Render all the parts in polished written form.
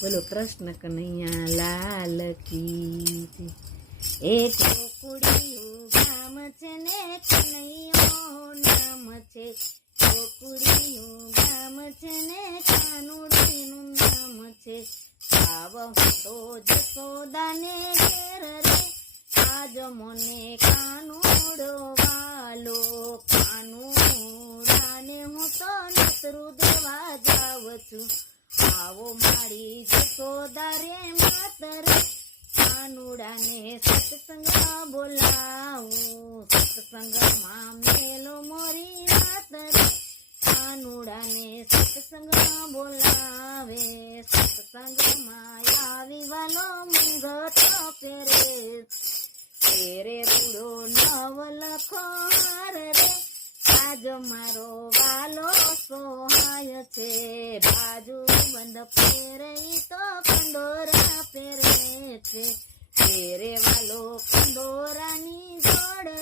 બોલો કૃષ્ણ કનૈયા લાલ કી જય. એક ગોકુળિયું ગામ છે ને કનૈયો નામ છે. ગોકુળિયું ગામ છે ને કાનુડીનું નામ છે. આવ તો જશોદાને ઘેર રે, આજ મને કાનુડો વાલો. કાનુડાને હું તો નતરું દેવા જાવ છું. આવો મારી જશોદા રે માતરે, કાનુડાને સત્સંગમાં બોલાવું. સત્સંગમાં મેલો મોરી માતરે, કાનુડાને સત્સંગમાં બોલાવે. સત્સંગમાં આવી વાલો મુંગતો પહેરે, પેરે રૂડો નવલખો હાર રે. આજ મારો વાલો સોહાય છે. બાજુ બંધ પહેરે તો કંડોરા પહેરે છે. પહેરે વાલો કંડોરાની જોડ રે,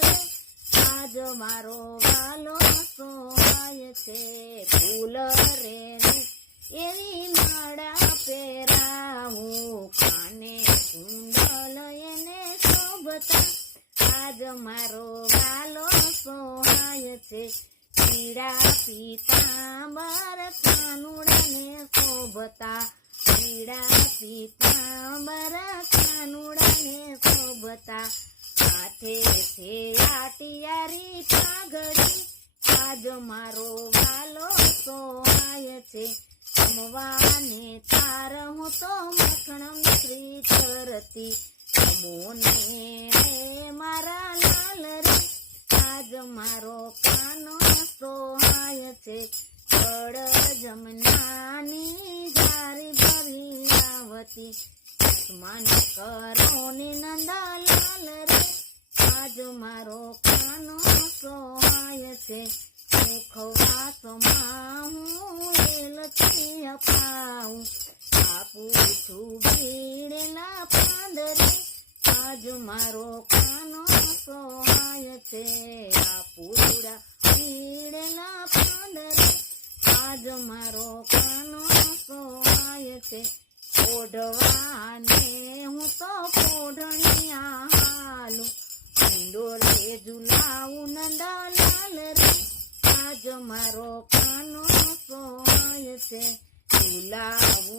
આજ મારો વાલો સોહાય છે. ફૂલ રે એવી માળા પહેરાવું, કાને કુંડલ એને શોભતા, આજ મારો વાલો સોહાય છે. પીળા પીતાંબર કાનુડાને શોભતા, પીળા પીતાંબર કાનુડાને શોભતા. હાથે છે આટિયારી પાઘડી, આજ મારો વાલો સોહાય છે. જમવાને તાર હું તો મખણ મિશ્રી કરતી, મોને મારા લાલ રે, આજ મારો કાનો સોહાય છે. જળ જમનાની જારી ભરી લાવતી, આસમાન કરો ને નંદા લાલ રે, આજ મારો કાનો સોહાય છે. મુખવાસમાં હું એલચી અપાવું, આપું છું ભીડેલા પાંદરે, આજ મારો કાનો સોહાય છે. આપુડા ભીડેલા પાંદરે, આજ મારો કાનો સોહાય છે. ઓઢવાને હું તો પોઢણિયા હાલું, ઈંડોરે ઝુલાવું નંદા લાલ રે, આજ મારો કાનો સોહાય છે. ઝુલાવું